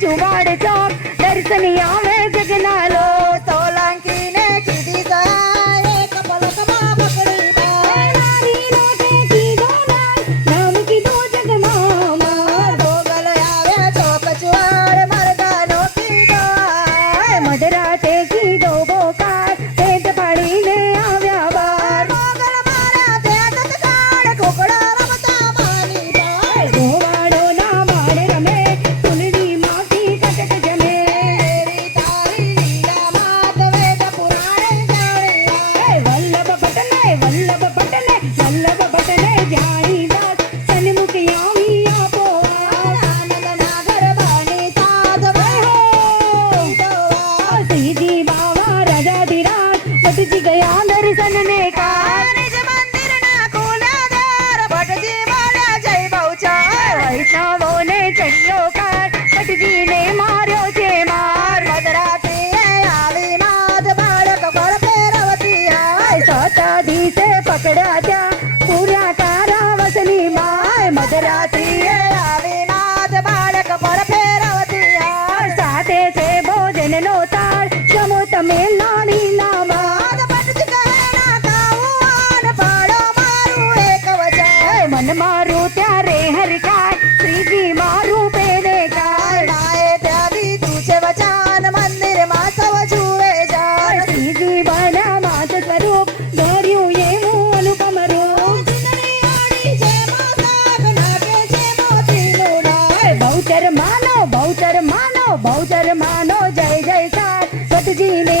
चुवाड़ चौक दर्शनिया में जगना लो सोलंकी ने कीधी सहाय एक पलक में पकड़ी बाई नारी लोटे की दो नाम की दो जगमामा भोगल आवे चौक चुवाड़ मर्दानों की दो मधराते की दो बोकार पेट फाड़ी ने आव्या बार મોગલ મારા તે તત્કાળ કુકડા રમતા માની બાઈ ધોવાડો ના બાળ રમે સુનડી માટી કટક જમે મેરી તારી લીલા માત વેદ પુરાણે જાણ્યા વલ્લભ ભટ્ટને જાણી દાસ સન્મુખ આવી આપો આનંદ નાગર બાણી સાધવાય सीधी बाबा राजा धीराज भटजी गया दर्शन ने का નિજ મંદિર ના ખુલ્યા દ્વાર ભટજી બોલ્યા જય બહુચર वैष्णवों ने चढ़ियो कार भटजी ने मार्यो छे मार મધરાત્રિએ આવી માત બાળક પર ફેરવતી હાય सताधी से पकड़ा त्या पूरा कारावसनी माय मधरात्रिए આવી માત બાળક પર ફેરવતી હાય साथे छे भोजन नो तार जमो तमे लाड़ी लामा માત ભટજી કહે ના ખાવું આન પાડો મારું એક વચન मन मारू त्यारे हरकाय श्रीजी मारू पेने काय નાએ ત્યાગી તુછે વચન મંદિર માં સૌ જુએ જાણ श्रीजी बना मात स्वरूप धर्यु ये अनुपम रूप ચૂંદડી આડી છે મોસાક નાકે છે મોતીનું ડાળ बहुचर मानो जय जयकार भटजी ने